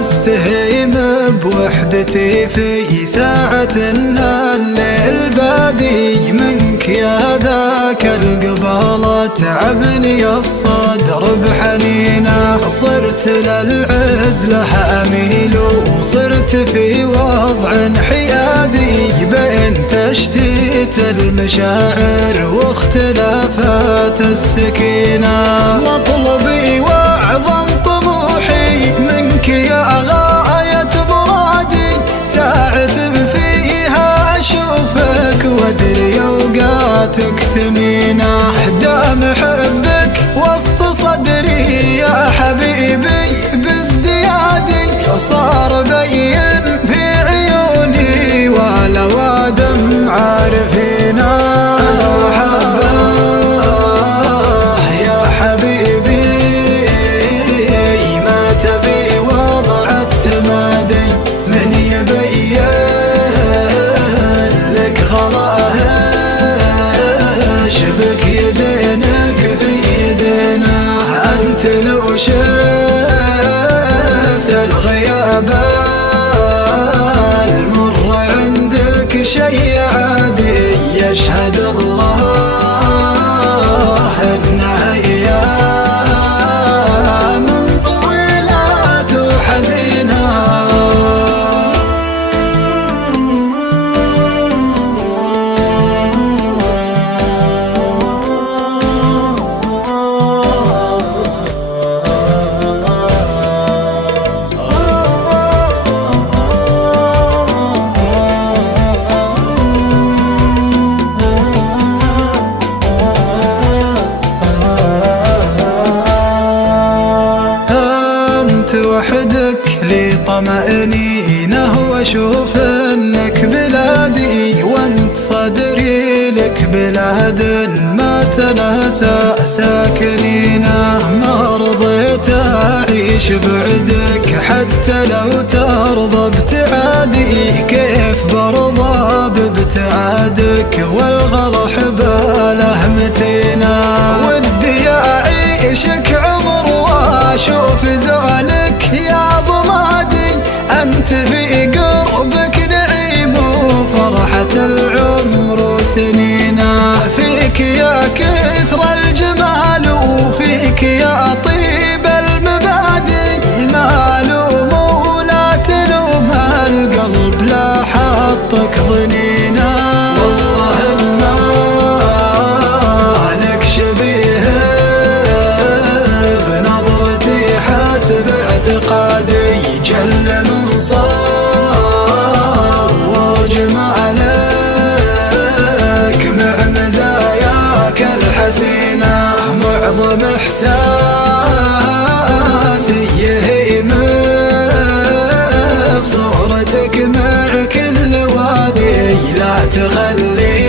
استهيم بوحدتي في ساعة الليل بادي منك يا ذاك القبالة تعبني الصدر بحنينه. صرت للعزلة أميل وصرت في وضع حيادي بين تشتيت المشاعر واختلافات السكينة. مطلبي وأعظم طموحي منك يا غاية مرادي، ساعة فيها أشوفك وأدري أوقاتك ثمينة. دام حبك وسط صدري يا حبيبي بازديادي، صار بين في عيوني ولا دمع عارفينا. لو شفت الغياب المر عندك شي عادي، يشهد الله انها ايام طويلات وحزينه. وحدك لي طمأنينه واشوف انك بلادي، وانت صدري لك بلاد ما تناسى ساكنينه. ما رضيت اعيش بعدك حتى لو ترضى ابتعادي، كيف برضى بابتعادك والغلا حباله متينه. ودي اعيشك عمر واشوف زوالك يا ضمادي، أنت في قربك نعيم وفرحة العمر وسنينه. فيك يا كثر الجمال وفيك يا طيب المبادئ، ما لوم ولا تلوم القلب لا حطك ضنينه. والله ما لك شبيه بنظرتي حسب اعتقادي، جل من صار وجمالك مع مزاياك الحسينة. معظم احساسي يهيم بصورتك مع كل وادي، لا تخلي